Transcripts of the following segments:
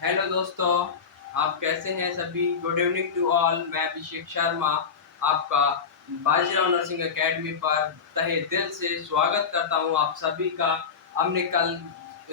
Hello दोस्तों, आप कैसे हैं सभी? Good evening to all. मैं अभिषेक शर्मा आपका बाजीराव नर्सिंग एकेडमी पर तहे दिल से स्वागत करता हूं आप सभी का। हमने कल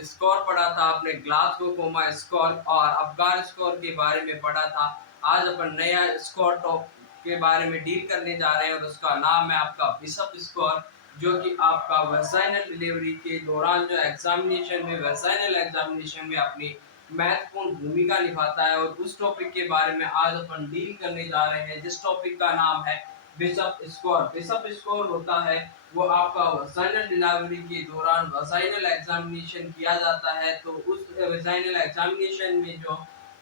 स्कोर पढ़ा था, आपने ग्लासगो कोमा स्कोर और अफगान स्कोर के बारे में पढ़ा था। आज अपन नया स्कोर टॉप के बारे में डील करने जा रहे हैं और उसका नाम है आपका बिशप स्कोर, जो कि आपका वेजाइनल डिलीवरी के दौरान जो एग्जामिनेशन में वेजाइनल एग्जामिनेशन में अपनी महत्वपूर्ण भूमिका निभाता है। और उस टॉपिक के बारे में आज अपन डील करने जा रहे हैं, जिस टॉपिक का नाम है बिशप स्कोर। बिशप स्कोर होता है वो आपका वेजाइनल डिलीवरी के दौरान वेजाइनल एग्जामिनेशन किया जाता है। तो उस वेजाइनल एग्जामिनेशन में जो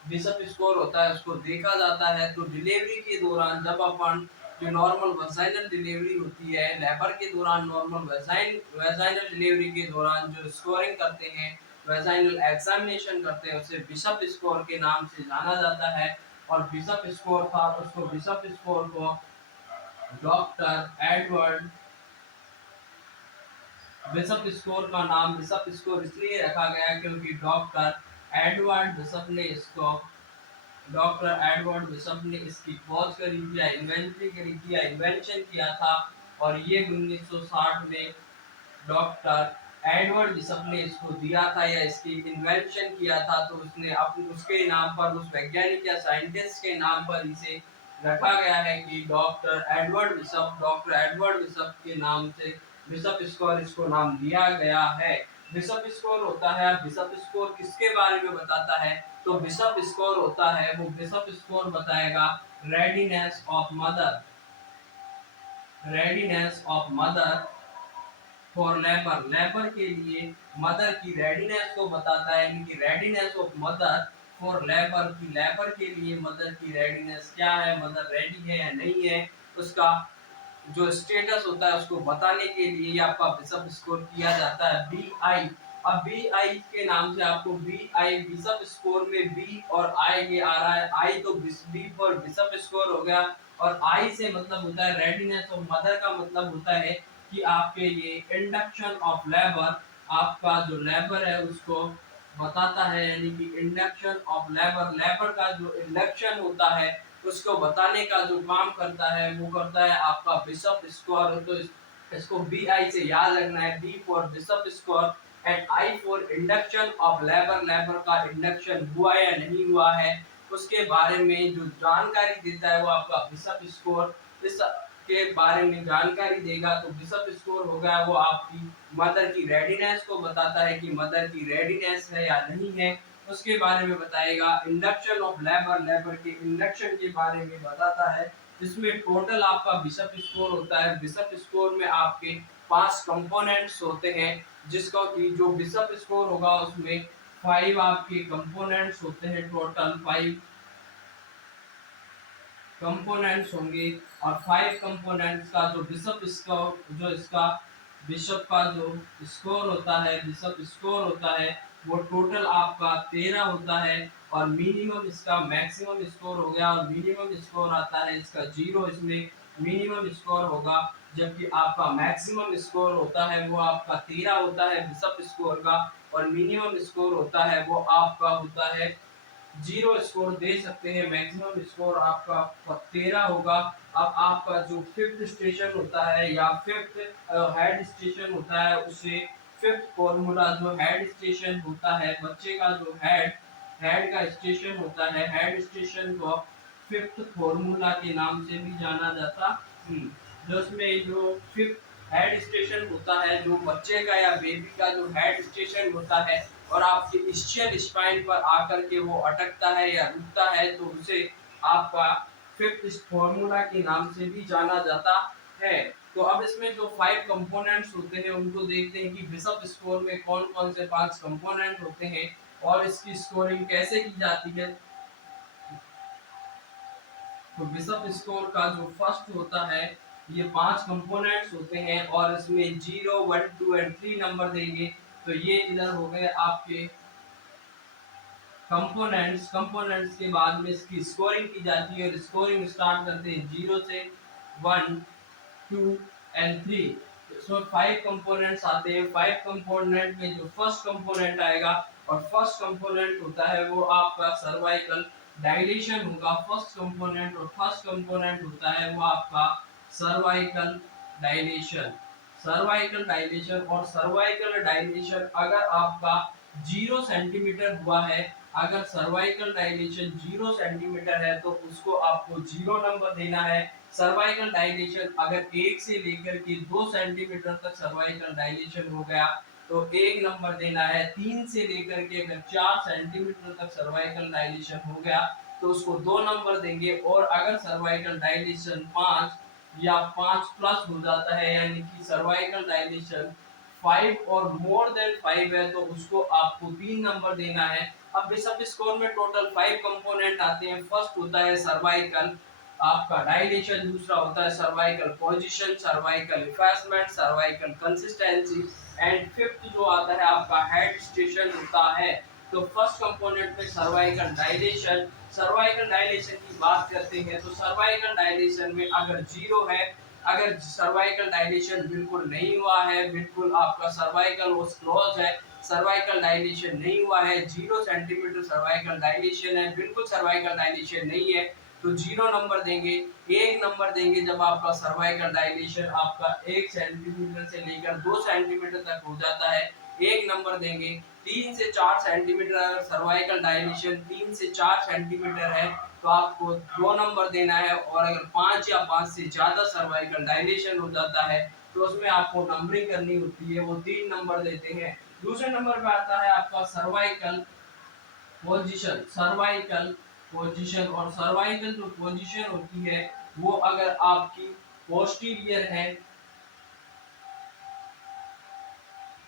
बिशप स्कोर होता है उसको देखा जाता है। तो डिलीवरी के दौरान जब अपन जो नॉर्मल वेजाइनल डिलीवरी होती है, लेबर के दौरान नॉर्मल वेजाइनल डिलीवरी के दौरान जो स्कोरिंग करते हैं, वेजाइनल एग्जामिनेशन करते हैं, उसे बिशप स्कोर के नाम से जाना जाता है। और बिशप स्कोर था, उसको बिशप स्कोर को डॉक्टर एडवर्ड बिशप स्कोर का नाम बिशप स्कोर इसलिए रखा गया क्योंकि डॉक्टर एडवर्ड बिशप ने इसकी खोज करी थी या इन्वेंट्री करी थी या इन्वेंशन किया था। और ये 1960 में डॉक्टर एडवर्ड बिशप ने इसको दिया था या इसकी इन्वेंशन किया था। तो उसने अपने उसके नाम पर, उस वैज्ञानिक या साइंटिस्ट के नाम पर इसे रखा गया है कि डॉक्टर एडवर्ड बिशप के नाम से बिशप स्कोर इसको नाम दिया गया है। बिशप स्कोर होता है, बिशप स्कोर किसके बारे में बताता है? तो बिशप स्कोर होता है, वो बिशप स्कोर बताएगा readiness of mother for labour. Labour के लिए मदर की रेडीनेस को बताता है, यानी कि readiness of mother for labour, की लेबर के लिए मदर की रेडीनेस क्या है, मदर रेडी है या नहीं है, उसका जो स्टेटस होता है उसको बताने के लिए आपका बिशप स्कोर किया जाता है, बी आई। अब बी आई के नाम से आपको बी आई बिशप स्कोर में बी और आई ये आ रहा है। आई तो बी फॉर बिशप स्कोर हो गया, और आई से मतलब होता है रेडीनेस ऑफ मदर, का मतलब होता है कि आपके लिए इंडक्शन ऑफ लेबर, आपका जो लेबर है उसको बताता है, यानी कि इंडक्शन ऑफ लेबर, लेबर का जो इंडक्शन होता है उसको बताने का जो काम करता है वो करता है आपका बिशप स्कोर। तो इसको बी आई से याद रखना है, B for Bishop score and I for induction of labour, labour का इंडक्शन हुआ या नहीं हुआ है उसके बारे में जो जानकारी देता है वो आपका बिशप स्कोर। इस के बारे में जानकारी देगा। तो बिशप स्कोर हो गया वो आपकी मदर की रेडीनेस को बताता है कि मदर की रेडीनेस है या नहीं है, उसके बारे में बताएगा। इंडक्शन ऑफ लेबर, लेबर के इंडक्शन के बारे में बताता है, जिसमें टोटल आपका बिशप स्कोर होता है। बिशप स्कोर में आपके 5 कंपोनेंट्स होते हैं, जिसको कि जो बिशप स्कोर होगा उसमें 5 आपके कंपोनेंट्स होते हैं, टोटल 5 कंपोनेंट्स होंगे। और 5 कंपोनेंट्स का जो बिशप स्कोर, जो इसका बिशप का जो स्कोर होता है, बिशप स्कोर होता है वो टोटल आपका 13 होता है। और मिनिमम इसका मैक्सिमम स्कोर हो गया, और मिनिमम स्कोर आता है इसका 0, इसमें मिनिमम स्कोर होगा। जबकि आपका मैक्सिमम स्कोर होता है वो आपका 13 होता है बिशप स्कोर का, और मिनिमम स्कोर होता है वो आपका होता है 0 स्कोर दे सकते हैं। मैक्सिमम स्कोर आपका 13 होगा। अब आपका जो फिफ्थ स्टेशन होता है या फिफ्थ हेड स्टेशन होता है, उसे फिफ्थ फॉर्मूला, जो हेड स्टेशन होता है बच्चे का, जो हेड का स्टेशन होता है, हेड स्टेशन को फिफ्थ फॉर्मूला के नाम से भी जाना जाता है। जो उसमें जो फिफ्थ हेड स्टेशन होता है, जो बच्चे का या बेबी का जो हेड स्टेशन होता है और आपके ischial स्पाइन पर आकर के वो अटकता है या रुकता है, तो उसे आपका फिफ्थ फॉर्मूला के नाम से भी जाना जाता है। तो अब इसमें जो 5 कंपोनेंट्स होते हैं उनको देखते हैं कि बिशप स्कोर में कौन कौन से 5 कंपोनेंट होते हैं और इसकी स्कोरिंग कैसे की जाती है। तो बिशप स्कोर का जो फर्स्ट होता है, ये 5 कंपोनेंट्स होते हैं और इसमें 0, 1, 2 एंड 3 नंबर देंगे। तो ये इधर हो गए आपके कंपोनेंट्स के बाद में इसकी स्कोरिंग की जाती है, और स्कोरिंग स्टार्ट करते हैं 0 से 1, 2 एंड 3। इसमें 5 कंपोनेंट्स आते हैं। 5 कंपोनेंट में जो फर्स्ट कंपोनेंट आएगा और फर्स्ट कंपोनेंट होता है वो आपका सर्वाइकल डायलेशन होगा। फर्स्ट कंपोनेंट और फर्स्ट कंपोनेंट होता है वो आपका सर्वाइकल डायलेशन। सर्वाइकल डायलेशन और सर्वाइकल डायलेशन अगर आपका 0 सेंटीमीटर हुआ है, अगर सर्वाइकल डायलेशन 0 सेंटीमीटर है तो उसको आपको 0 नंबर देना है। सर्वाइकल डायलेशन अगर 1 से लेकर के 2 सेंटीमीटर तक सर्वाइकल डायलेशन हो गया तो 1 नंबर देना है। 3 से लेकर के अगर 4 सेंटीमीटर तक सर्वाइकल डायलेशन हो गया तो उसको 2 नंबर देंगे। और अगर सर्वाइकल डायलेशन 5 या 5 प्लस हो जाता है, यानी कि सर्वाइकल डायलेशन 5 और मोर देन 5 है, तो उसको आपको 3 नंबर देना है। अब बिशप स्कोर में टोटल 5 कंपोनेंट आते हैं। फर्स्ट होता है सर्वाइकल आपका डायलेशन, दूसरा होता है cervical position, cervical effacement, cervical consistency and fifth जो आता है आपका हेड स्टेशन होता है। तो फर्स्ट कंपोनेंट में सर्वाइकल डायलेशन, सर्वाइकल डायलेशन की बात करते हैं तो सर्वाइकल डायलेशन में अगर 0 है, अगर सर्वाइकल डायलेशन बिल्कुल नहीं हुआ है, बिल्कुल आपका सर्वाइकल ओस क्लोज है, सर्वाइकल डायलेशन नहीं हुआ है, 0 सेंटीमीटर सर्वाइकल डायलेशन है, बिल्कुल सर्वाइकल डायलेशन नहीं है, तो 0 नंबर देंगे। 1 नंबर देंगे जब आपका सर्वाइकल डायलेशन आपका 1 सेंटीमीटर से लेकर 2 सेंटीमीटर तक हो जाता है, 1 नंबर देंगे। 3 से 4 सेंटीमीटर अगर सर्वाइकल डायलेशन 3 से 4 सेंटीमीटर है तो आपको 2 नंबर देना है। और अगर 5 या 5 से ज्यादा सर्वाइकल डायलेशन हो जाता है तो उसमें आपको नंबरिंग करनी होती है, वो 3 नंबर देते हैं। दूसरे नंबर पे आता है आपका सर्वाइकल पोजीशन। सर्वाइकल पोजीशन, और सर्वाइकल जो पोजीशन होती है वो अगर आपकी पोस्टीरियर है,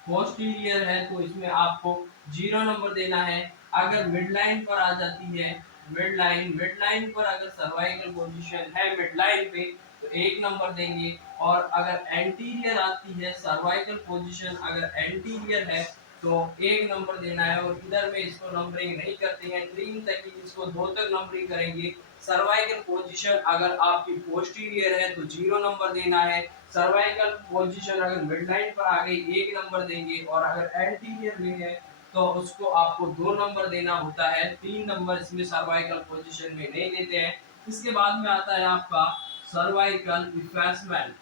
पोस्टीरियर है तो इसमें आपको 0 नंबर देना है। अगर मिड लाइन पर आ जाती है, मिड लाइन पर अगर सर्वाइकल पोजीशन है मिड लाइन पे तो 1 नंबर देंगे। और अगर एंटीरियर आती है सर्वाइकल पोजीशन, अगर एंटीरियर है तो 1 नंबर देना है। और इधर में इसको नंबरिंग नहीं करते हैं, 3 तक ही इसको 2 तक नंबरिंग करेंगे। सर्वाइकल पोजीशन अगर आपकी पोस्टीरियर है तो 0 नंबर देना है। सर्वाइकल पोजीशन अगर मिड लाइन पर आ गई 1 नंबर देंगे। और अगर एंटीरियर में है तो उसको आपको 2 नंबर देना होता है, 3 नंबर इसमें सर्वाइकल पोजीशन में नहीं देते हैं। इसके बाद में आता है आपका सर्वाइकल इफेसमेंट।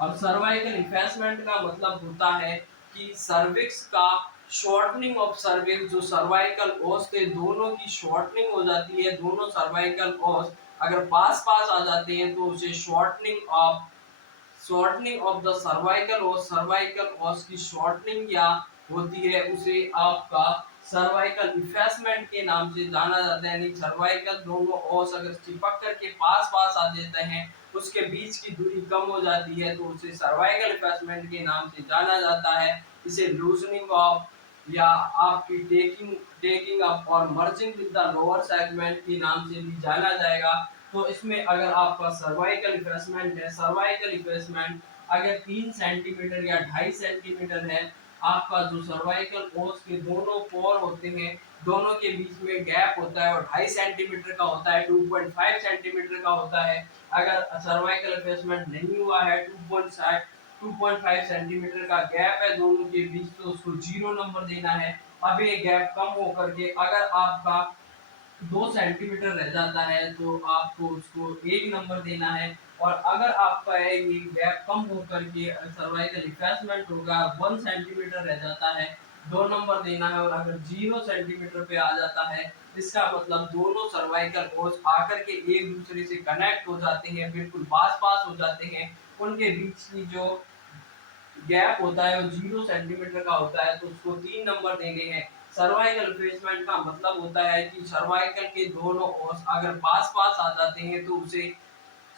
और सर्वाइकल इफेसमेंट का मतलब होता है कि सर्विक्स का शॉर्टनिंग ऑफ सर्विक्स, जो सर्वाइकल ओस थे दोनों की शॉर्टनिंग हो जाती है। दोनों सर्वाइकल ओस अगर पास पास आ जाते हैं तो उसे शॉर्टनिंग ऑफ द सर्वाइकल ओस, सर्वाइकल ओस की शॉर्टनिंग या होती है उसे आपका सर्वाइकल इफेसमेंट के नाम से जाना जाता है। यानी सर्वाइकल दोनों ओस अगर चिपक कर के पास पास आ जाते हैं, उसके बीच की दूरी कम हो जाती है तो उसे सर्वाइकल इफेसमेंट के नाम से जाना जाता है। इसे लूजनिंग ऑफ या आपकी टेकिंग टेकिंग अप और merging with the lower segment के नाम से भी जाना जाएगा। तो इसमें अगर आपका सर्वाइकल इफेसमेंट है, सर्वाइकल इफेसमेंट अगर 3 सेंटीमीटर या 2.5 सेंटीमीटर है, आपका जो सर्वाइकल ओस के दोनों पोर होते हैं दोनों के बीच में गैप होता है और 2.5 सेंटीमीटर का होता है, 2.5 सेंटीमीटर का होता है। अगर सर्वाइकल इफेसमेंट नहीं हुआ है, 2.5 सेंटीमीटर का गैप है दोनों के बीच, तो उसको 0 नंबर देना है। अब ये गैप कम होकर के अगर आपका 2 सेंटीमीटर रह जाता है तो आपको उसको 1 नंबर देना है। और अगर आपका ये गैप कम होकर के सर्वाइकल इफेसमेंट होगा 1 सेंटीमीटर रह जाता है, 2 नंबर देना है। और अगर 0 सेंटीमीटर पे आ जाता है इसका मतलब दोनों सर्वाइकल ओस आकर के एक दूसरे से कनेक्ट हो जाते हैं, बिल्कुल पास पास हो जाते हैं, उनके बीच की जो गैप होता है वो 0 सेंटीमीटर का होता है, तो उसको 3 नंबर देने हैं। सर्वाइकल इफेसमेंट का मतलब होता है कि सर्वाइकल के दोनों ओस अगर पास पास आ जाते हैं तो उसे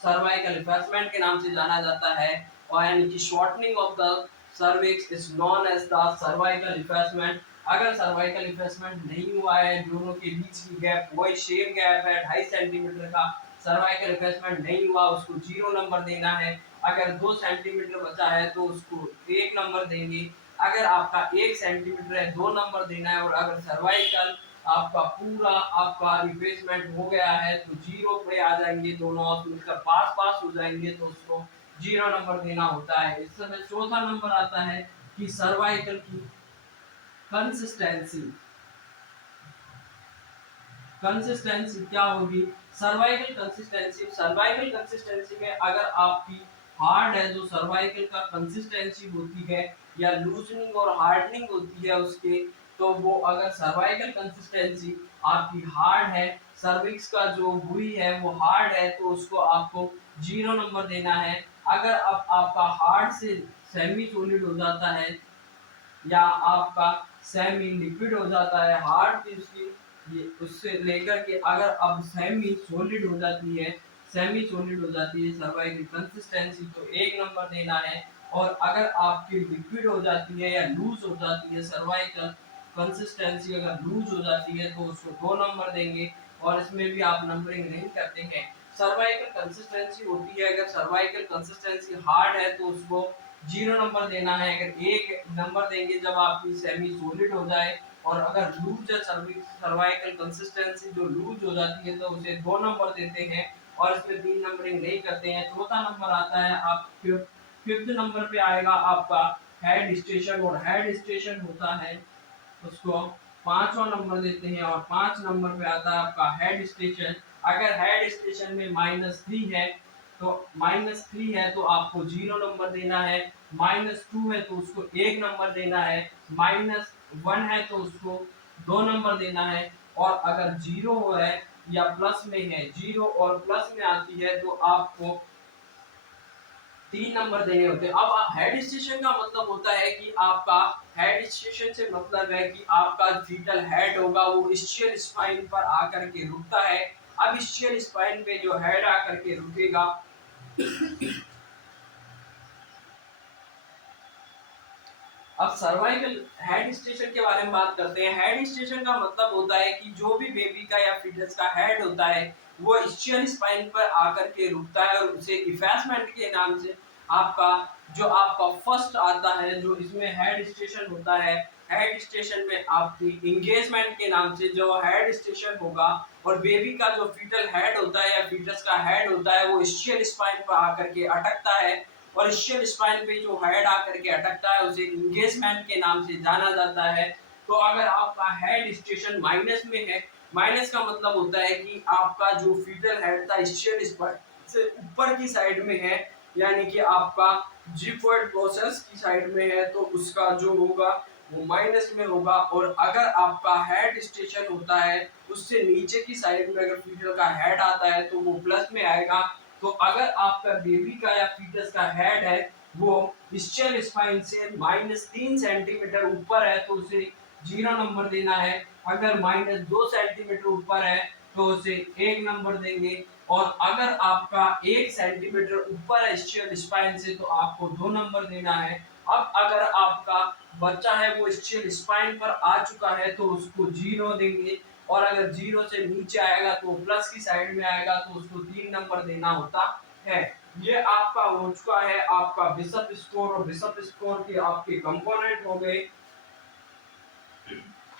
सर्वाइकल इफेसमेंट के नाम से जाना जाता है। और यानी कि shortening of the cervix is known as the cervical effacement. अगर सर्वाइकल इफेसमेंट नहीं हुआ है, दोनों के बीच की गैप वही सेम गैप है 2.5 सेंटीमीटर का, सर्वाइकल इफेसमेंट नहीं हुआ उसको 0 नंबर देना है। अगर 2 सेंटीमीटर बचा है तो उसको 1 नंबर देंगे। अगर आपका 1 सेंटीमीटर है 2 नंबर देना है। और अगर सर्वाइकल आपका पूरा आपका रिप्लेसमेंट हो गया है तो जीरो पे आ जाएंगे, दोनों ऑप्शन मिलकर पास पास हो जाएंगे तो उसको जीरो नंबर देना होता है। इस समय चौथा नंबर आता है कि सर्वाइकल की कंसिस्टेंसी। कंसिस्टेंसी क्या होगी? सर्वाइकल कंसिस्टेंसी, सर्वाइकल कंसिस्टेंसी में अगर आपकी हार्ड है, जो सर्वाइकल का कंसिस्टेंसी होती है या लूजनिंग और हार्डनिंग होती है उसके, तो वो अगर सर्वाइकल कंसिस्टेंसी आपकी हार्ड है, सर्विक्स का जो बुरी है वो हार्ड है, तो उसको आपको जीरो नंबर देना है। अगर अब आपका हार्ड से सेमी सॉलिड हो जाता है या आपका सेमी लिक्विड हो जाता है, हार्ड थी उसकी ये उससे लेकर के अगर अब सेमी सॉलिड हो जाती है, सेमी सॉलिड हो जाती है सर्वाइकल कंसिस्टेंसी, तो एक नंबर देना है। और अगर आपकी लिक्विड हो जाती है या लूज हो जाती है, सर्वाइकल कंसिस्टेंसी अगर लूज हो जाती है तो उसको दो नंबर देंगे, और इसमें भी आप नंबरिंग नहीं करते हैं। सर्वाइकल कंसिस्टेंसी होती है, अगर सर्वाइकल कंसिस्टेंसी हार्ड है तो उसको जीरो नंबर देना है, अगर एक नंबर देंगे जब आपकी सेमी सॉलिड हो जाए। और अगर लूज है सर्वाइकल कंसिस्टेंसी जो लूज हो जाती है तो उसे दो नंबर देते हैं, और इसमें तीन नंबरिंग नहीं करते हैं। चौथा नंबर आता है आप फिफ्थ नंबर पे आएगा आपका हेड स्टेशन, और हेड स्टेशन होता है उसको पांचवा नंबर देते हैं, और पांच नंबर पे आता है आपका हेड स्टेशन। अगर हेड स्टेशन में -3 है तो -3 है तो आपको जीरो नंबर देना है, -2 है तो उसको एक नंबर देना है, -1 है तो उसको दो नंबर देना है, और अगर जीरो है या प्लस में है, जीरो और प्लस में आती है तो आपको तीन नंबर देने होते हैं। अब हेड स्टेशन का मतलब होता है कि आपका हेड स्टेशन से मतलब है कि आपका फीटल हेड होगा वो ischial स्पाइन पर आकर के रुकता है। अब ischial स्पाइन पे जो हेड आकर के रुकेगा, अब सर्वाइकल हेड स्टेशन के बारे में बात करते हैं। हेड स्टेशन का मतलब होता है कि जो भी बेबी का या फीटस का हेड होता है वो ischial स्पाइन पर आकर के रुकता है, और उसे इफेसमेंट के नाम से आपका जो आपका फर्स्ट आता है, जो इसमें हेड स्टेशन होता है, हेड स्टेशन में आपकी इंगेजमेंट के नाम से जो हेड स्टेशन होगा, और बेबी का जो फीटल हेड होता है या फीटस का हेड होता है वो ischial स्पाइन पर आकर के अटकता है, और ischial स्पाइन पे जो हेड आकर के अटकता है उसे इंगेजमेंट के नाम से जाना जाता है। तो अगर आपका हेड स्टेशन माइनस में है, माइनस का मतलब होता है कि आपका जो फीटल हेड था ischial स्पाइन से ऊपर की साइड में है, यानी कि आपका जिफॉइड प्रोसेस की साइड में है, तो उसका जो होगा वो माइनस में होगा। और अगर आपका हेड स्टेशन होता है उससे नीचे की साइड में अगर फीटल का हेड आता है तो वो प्लस में आएगा। तो अगर आपका बेबी का या फीटस का हेड है वो ischial स्पाइन से -3 सेंटीमीटर ऊपर है तो उसे जीरो नंबर देना है, अगर -2 सेंटीमीटर ऊपर है तो उसे एक नंबर देंगे, और अगर आपका 1 सेंटीमीटर ऊपर है ischial स्पाइन से तो आपको दो नंबर देना है। अब अगर आपका बच्चा है वो ischial स्पाइन पर आ चुका है तो उसको जीरो देंगे, और अगर जीरो से नीचे आएगा तो प्लस की साइड में आएगा तो उसको तीन नंबर देना होता है। ये आपका हो चुका है आपका बिशप स्कोर, और बिशप स्कोर के आपके कंपोनेंट हो गए।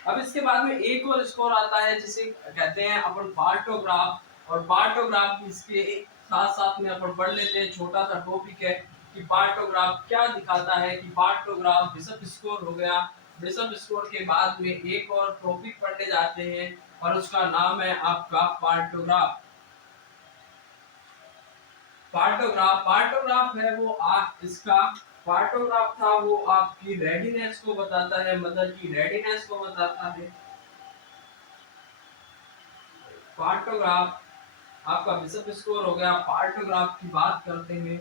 अब इसके बाद में एक और स्कोर आता है जिसे कहते हैं अपन पार्टोग्राफ, और पार्टोग्राफ इसके साथ साथ में अपन पढ़ लेते हैं, छोटा सा टॉपिक है कि पार्टोग्राफ क्या दिखाता है। कि पार्टोग्राफ बिशप स्कोर हो गया, बिशप स्कोर के बाद में एक और टॉपिक पढ़ने जाते हैं और उसका नाम है आपका पार्टोग्राफ। पार्टोग्राफ, पार्टोग्राफ है वो इसका पार्टोग्राफ था वो आपकी रेडीनेस को बताता है, मदर की रेडीनेस को बताता है। पार्टोग्राफ आपका बिशप स्कोर हो गया। पार्टोग्राफ की बात करते हैं।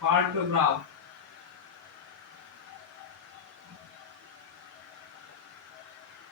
पार्टोग्राफ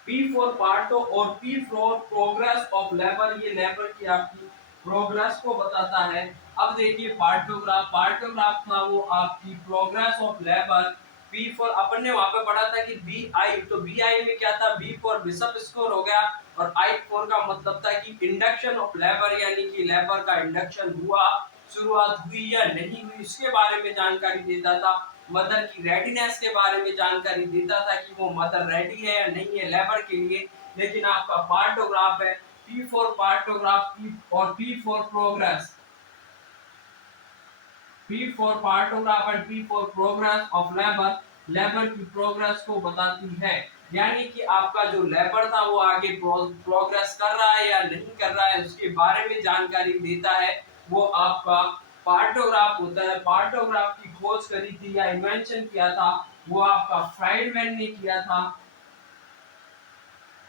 P फॉर पार्टो और P for progress of labour, ये लेबर की आपकी प्रोग्रेस को बताता है। अब देखिए पार्टोग्राफ, पार्टोग्राफ था वो आपकी progress of labour. P for अपन ने वहां पे पढ़ा था कि BI, तो BI में क्या था, B फॉर बिशप स्कोर हो गया, और I फॉर का मतलब था कि इंडक्शन ऑफ लेबर, यानी कि लेबर का इंडक्शन हुआ। शुरुआत हुई या नहीं हुई उसके बारे में जानकारी देता था। मदर की रेडीनेस के बारे में जानकारी देता था कि वो मदर रेडी है या नहीं है लेबर के लिए। लेकिन आपका पार्टोग्राफ है पी फॉर पार्टोग्राफ, पी और P for progress, P for partograph and P for progress of labour, labour की प्रोग्रेस को बताती है। यानी कि आपका जो लेबर था वो आगे प्रोग्रेस कर रहा है या नहीं कर रहा है उसके बारे में जानकारी देता है, वो आपका पार्टोग्राफ होता है। पार्टोग्राफ की खोज करी थी या इन्वेंशन किया था वो आपका फ्राइडमैन ने किया था,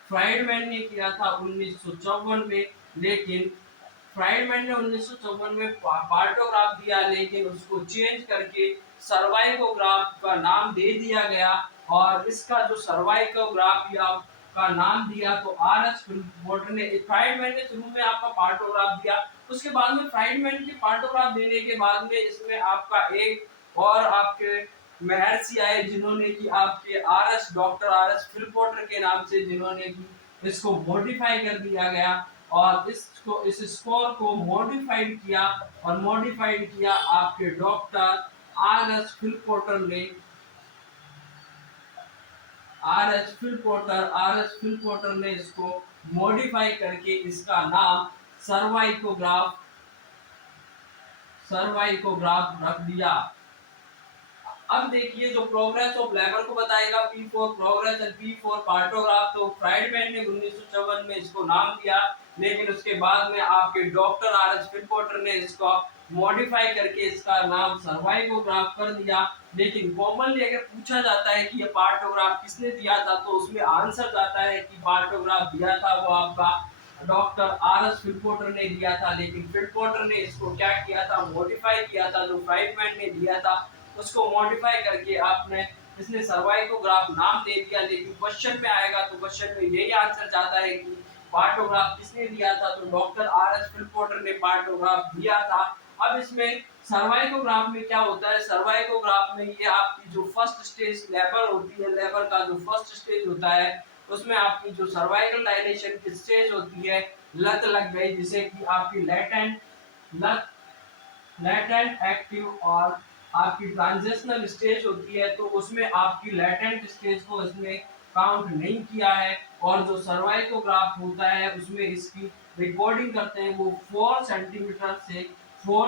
फ्राइडमैन ने किया था 1954 में। लेकिन फ्राइडमैन ने 1954 में पार्टोग्राफ दिया लेकिन उसको चेंज करके सर्वाइकोग्राफ का नाम दे दिया गया। और इसका जो सर्वाइकोग्राफ या का नाम दिया तो आर.एच. फिल्पोर्टर ने, फ्राइडमैन ने शुरू में आपका पार्टोग्राफ दिया, उसके बाद में फ्राइडमैन के पार्टोग्राफ देने के बाद में इसमें आपका एक और आपके महर्षि आए जिन्होंने कि आपके आर.एस. Doctor R S. फिल्पोर्टर के नाम से, जिन्होंने कि इसको मॉडिफाई कर दिया गया और इसको इस स्कोर को मॉडिफाइड किया और मॉडिफाइड किया आपके डॉक्टर आर.एस. फिल्पोर्टर ने। आर.एस. फिल्पोर्टर ने इसको मॉडिफाई करके इसका नाम सर्वाइकोग्राफ रख दिया। अब देखिए जो प्रोग्रेस ऑफ लेबर को बताएगा P for progress and P for partograph, तो फ्राइडमैन ने 1954 में इसको नाम दिया लेकिन उसके बाद में आपके डॉक्टर आर.एच. फिल्पोर्टर ने इसको मॉडिफाई करके इसका नाम सर्वाइकोग्राफ कर दिया। लेकिन कॉमनली अगर पूछा जाता है कि ये पार्टोग्राफ किसने दिया था तो उसमें आंसर जाता है कि पार्टोग्राफ दिया था वो आपका डॉक्टर आर.एस. फिल्पोर्टर ने दिया था। लेकिन फिल्पोर्टर ने इसको क्या किया था, मॉडिफाई किया था। जो फ्राइडमैन ने दिया था उसको मॉडिफाई करके आपने इसने सर्वाइकोग्राफ नाम दे दिया। लेकिन क्वेश्चन में आएगा तो क्वेश्चन में यही आंसर चाहता है कि पार्टोग्राफ किसने दिया था, तो डॉक्टर आर.एस. फिल्पोर्टर ने पार्टोग्राफ दिया था। अब इसमें सर्वाइकोग्राफ में क्या होता है, सर्वाइकोग्राफ में ये आपकी जो फर्स्ट स्टेज लेबर होती है, लेबर का जो फर्स्ट स्टेज होता है उसमें आपकी जो सर्वाइकल डायलेशन की स्टेज होती है, लत लग गई, जिसे कि आपकी लत लेटेंट एक्टिव और आपकी ट्रांजिशनल स्टेज होती है, तो उसमें आपकी लेटेंट स्टेज को इसमें काउंट नहीं किया है। और जो सर्वाइकोग्राफ होता है उसमें इसकी रिकॉर्डिंग करते हैं वो 4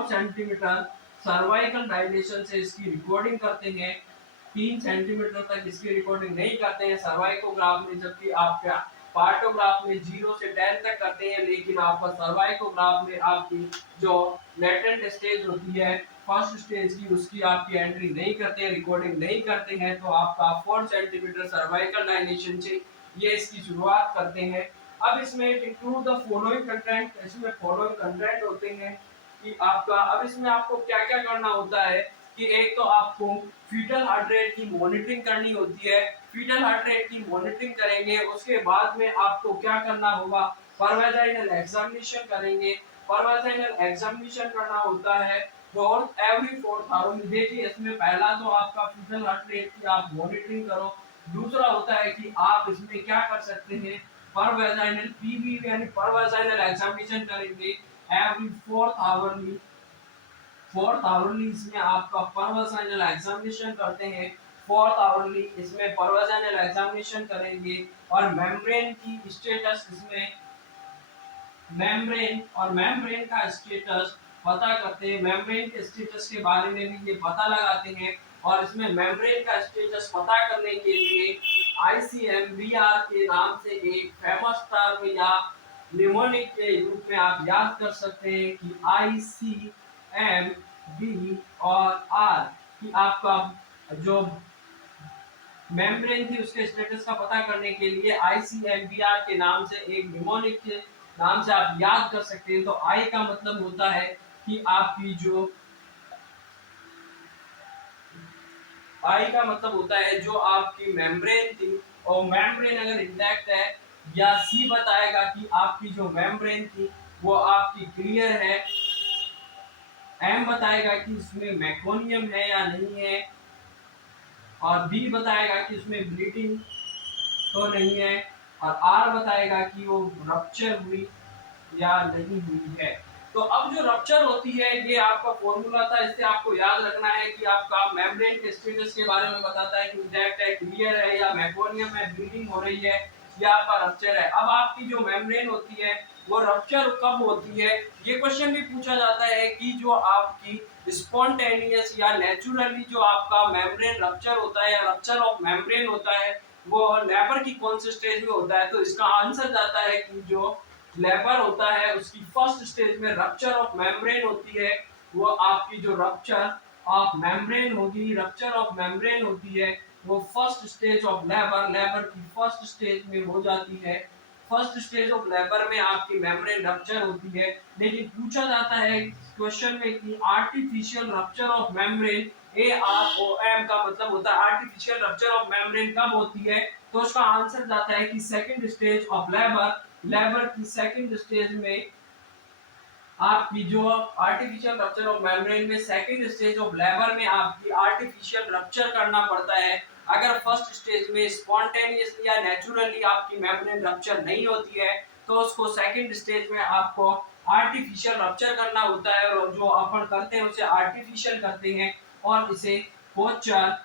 सेंटीमीटर सर्वाइकल डायलेशन से इसकी रिकॉर्डिंग करते हैं। 3 सेंटीमीटर तक इसकी रिकॉर्डिंग नहीं करते हैं सर्वाइकोग्राफ में, जबकि आपका पार्टोग्राफ में 0 से 10 तक करते हैं। लेकिन आपका सर्वाइकोग्राफ में आपकी जो लेटेंट स्टेज होती है फर्स्ट स्टेज की, उसकी आपकी एंट्री नहीं करते हैं, रिकॉर्डिंग नहीं करते हैं। तो आपका 4 सेंटीमीटर सर्वाइकल डायलेशन से ये इसकी शुरुआत करते हैं। अब इसमें इंक्लूड द फॉलोइंग कंटेंट, इसमें फॉलोइंग कंटेंट होते हैं कि आपका, अब इसमें आपको क्या क्या करना होता है कि एक तो आपको फीटल हार्ट रेट की मॉनिटरिंग करनी होती है। फीटल हार्ट रेट की मॉनिटरिंग करेंगे, उसके बाद में आपको क्या करना होगा, परवेजाइनल एग्जामिनेशन करेंगे। परवेजाइनल एग्जामिनेशन करना होता है फॉर एवरी 4 आवर। देखिए इसमें पहला तो आपका फीटल हार्ट रेट की आप मॉनिटरिंग करो, दूसरा होता है कि आप इसमें क्या कर सकते हैं, परवेजाइनल पीवी यानी परवेजाइनल एग्जामिनेशन करेंगे एवरी 4th आवरली इसमें आपका परवेजाइनल एग्जामिनेशन करते हैं। 4th आवरली इसमें परवेजाइनल एग्जामिनेशन करेंगे और मेम्ब्रेन की स्टेटस, इसमें मेम्ब्रेन का स्टेटस पता करते हैं। मेम्ब्रेन के स्टेटस के बारे में भी ये पता लगाते हैं। और इसमें मेम्ब्रेन का स्टेटस पता करने के लिए ICMBR के नाम से एक फेमस टर्म या निमोनिक के रूप में आप याद कर सकते हैं कि ICMBR कि आपका जो मेम्ब्रेन थी उसके स्टेटस का पता करने के लिए ICMBR के नाम से एक निमोनिक के नाम से आप याद कर सकते हैं। तो आई का मतलब होता है कि आपकी जो आई का मतलब होता है जो आपकी मेम्ब्रेन थी और मेम्ब्रेन अगर इंटैक्ट है, या सी बताएगा कि आपकी जो मेम्ब्रेन थी वो आपकी क्लियर है। एम बताएगा कि इसमें मैकोनियम है या नहीं है, और बी बताएगा कि उसमें ब्लीडिंग तो नहीं है, और आर बताएगा कि वो रप्चर हुई या नहीं हुई है। तो अब जो रप्चर होती है ये आपका फॉर्मूला था, इससे आपको याद रखना है कि आपका मेम्ब्रेन के स्टेटस के बारे में बताता है कि इंटैक्ट है, क्लियर है या मेकोनियम है, ब्लीडिंग हो रही है या आपका रप्चर है। अब आपकी जो मेम्ब्रेन होती है वो रप्चर कब होती है, ये क्वेश्चन भी पूछा जाता है कि जो आपकी स्पॉन्टेनियस या नेचुरली जो आपका मेम्ब्रेन रप्चर होता है या रप्चर ऑफ मेम्ब्रेन होता है वो लेबर की कौन से स्टेज में होता है। तो इसका आंसर जाता है कि जो लेबर होता है उसकी फर्स्ट स्टेज में रप्चर ऑफ मेम्ब्रेन होती है। वो आपकी जो रप्चर ऑफ मेम्ब्रेन होगी, रप्चर ऑफ मेम्ब्रेन होती है वो first stage of labour, labour की फर्स्ट स्टेज में हो जाती है। फर्स्ट स्टेज ऑफ लेबर में आपकी मेम्ब्रेन रप्चर होती है। लेकिन पूछा जाता है क्वेश्चन में कि artificial rupture of membrane, AROM का मतलब होता है आर्टिफिशियल रप्चर ऑफ मेम्ब्रेन कब होती है। तो उसका आंसर जाता है कि second stage of labour, labour की सेकंड स्टेज में आपकी जो आर्टिफिशियल रप्चर ऑफ मेम्ब्रेन में सेकंड स्टेज ऑफ लेबर में आपकी आर्टिफिशियल रप्चर करना पड़ता है। अगर फर्स्ट स्टेज में स्पॉन्टेनियसली या नेचुरली आपकी मेम्ब्रेन रप्चर नहीं होती है तो उसको सेकंड स्टेज में आपको आर्टिफिशियल रप्चर करना होता है, और जो अपन करते हैं उसे आर्टिफिशियल करते हैं और इसे पोचर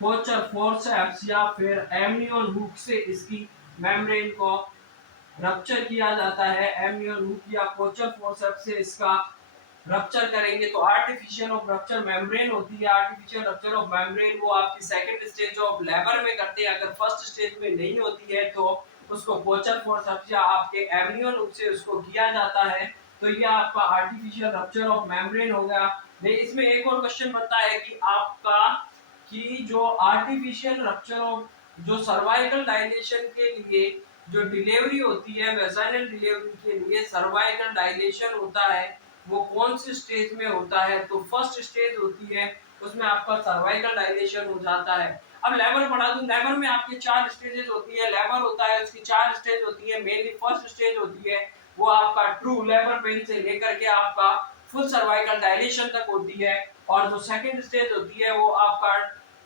पोचर फोर्सेप्स या फिर एमनियन हुक से इसकी मेम्ब्रेन को रप्चर किया जाता है। एमनियन हुक या पोचर फोर्सेप्स से इसका रप्चर करेंगे तो आर्टिफिशियल ऑफ रप्चर मेम्ब्रेन होती है। आर्टिफिशियल रप्चर ऑफ मेम्ब्रेन वो आपकी सेकंड स्टेज ऑफ लेबर में करते हैं। अगर फर्स्ट स्टेज में नहीं होती है तो उसको पोचर फोर्सेप्स या आपके एमनियन हुक से उसको किया जाता है। तो ये आपका आर्टिफिशियल रप्चर ऑफ मेम्ब्रेन हो गया। इसमें एक और क्वेश्चन बनता है कि आपका कि जो आर्टिफिशियल रप्चर ऑफ जो सर्वाइकल डायलेशन के लिए जो डिलीवरी होती है, वेजाइनल डिलीवरी के लिए सर्वाइकल डायलेशन होता है वो कौन सी स्टेज में होता है। तो फर्स्ट स्टेज होती है उसमें आपका सर्वाइकल डायलेशन हो जाता है। अब लेबर पढ़ा दूं, लेबर में आपके 4 स्टेजेस होती है। लेबर होता है उसकी 4 स्टेज होती है। मेनली फर्स्ट स्टेज होती है वो आपका ट्रू लेबर पेन से लेकर के आपका फुल सर्वाइकल डायलेशन तक होती है, और जो सेकंड स्टेज होती है वो आपका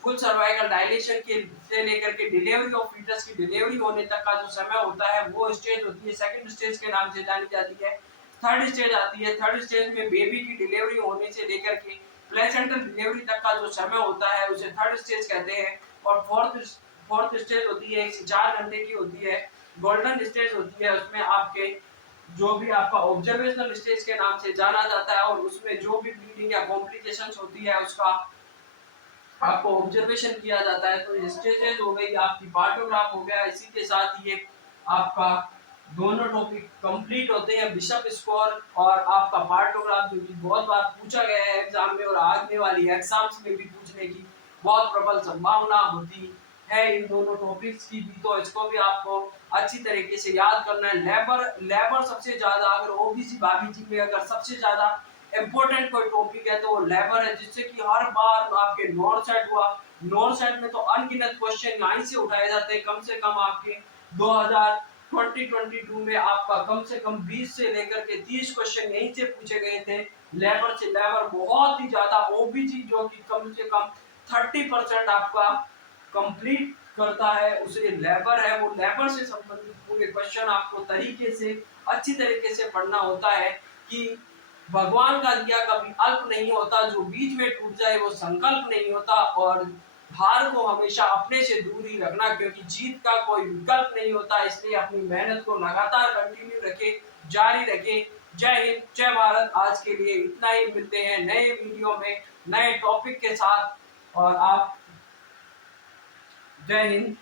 फुल सर्वाइकल डायलेशन के से लेकर के डिलीवरी ऑफ फीटस की डिलीवरी होने तक का जो समय होता है वो स्टेज होती है, सेकंड स्टेज के नाम से जानी जाती है। थर्ड स्टेज आती है, थर्ड स्टेज में बेबी की डिलीवरी होने से लेकर के प्लेसेंटल डिलीवरी तक का जो समय होता है उसे थर्ड स्टेज कहते हैं। और फोर्थ स्टेज होती है 1 से 4 घंटे की होती है। गोल्डन स्टेज होती है, उसमें आपके जो भी आपका ऑब्जर्वेशनल स्टेज के नाम से जाना जाता है और उसमें जो भी ब्लीडिंग या कॉम्प्लिकेशंस होती है उसका आपको ऑब्जर्वेशन किया जाता है। तो स्टेजेस हो गई, आपकी पार्टोग्राफ हो गया। इसी के साथ ये आपका दोनों टॉपिक कंप्लीट होते हैं, बिशप स्कोर और आपका पार्टोग्राफ, जो कि बहुत बार पूछा गया है एग्जाम में और आने वाली एग्जाम्स में भी पूछने की बहुत प्रबल संभावना होती है इन दोनों टॉपिक्स की भी। तो इसको भी आपको अच्छी तरीके से याद करना है। लेबर लेबर सबसे ज्यादा, अगर ओबीसी बाबीसी में अगर सबसे ज्यादा इम्पोर्टेंट कोई टॉपिक है तो वो लेबर है, जिससे कि हर बार आपके नॉर्थ साइड हुआ, नॉर्थ साइड में तो अनगिनत क्वेश्चन यहीं से उठाए जाते हैं। कम से कम आपके 2022 में आपका कम से कम 20 से लेकर के 30 क्वेश्चन यहीं से पूछे गए थे लेबर से। लेबर बहुत ही ज्यादा, ओबीसी जो कि कम से कम 30% आपका कंप्लीट करता है उसे लेबर है। वो लेबर से संबंधित पूरे क्वेश्चन आपको तरीके से अच्छी तरीके से पढ़ना होता है कि भगवान का दिया कभी अल्प नहीं होता, जो बीच में टूट जाए वो संकल्प नहीं होता, और हार को हमेशा अपने से दूर ही रखना, क्योंकि जीत का कोई विकल्प नहीं होता। इसलिए अपनी मेहनत को लगातार कंटिन्यू रखें, जारी रखें। जय हिंद, जय भारत। आज के लिए इतना ही, मिलते हैं नए वीडियो में नए टॉपिक के साथ। और आप, जय हिंद।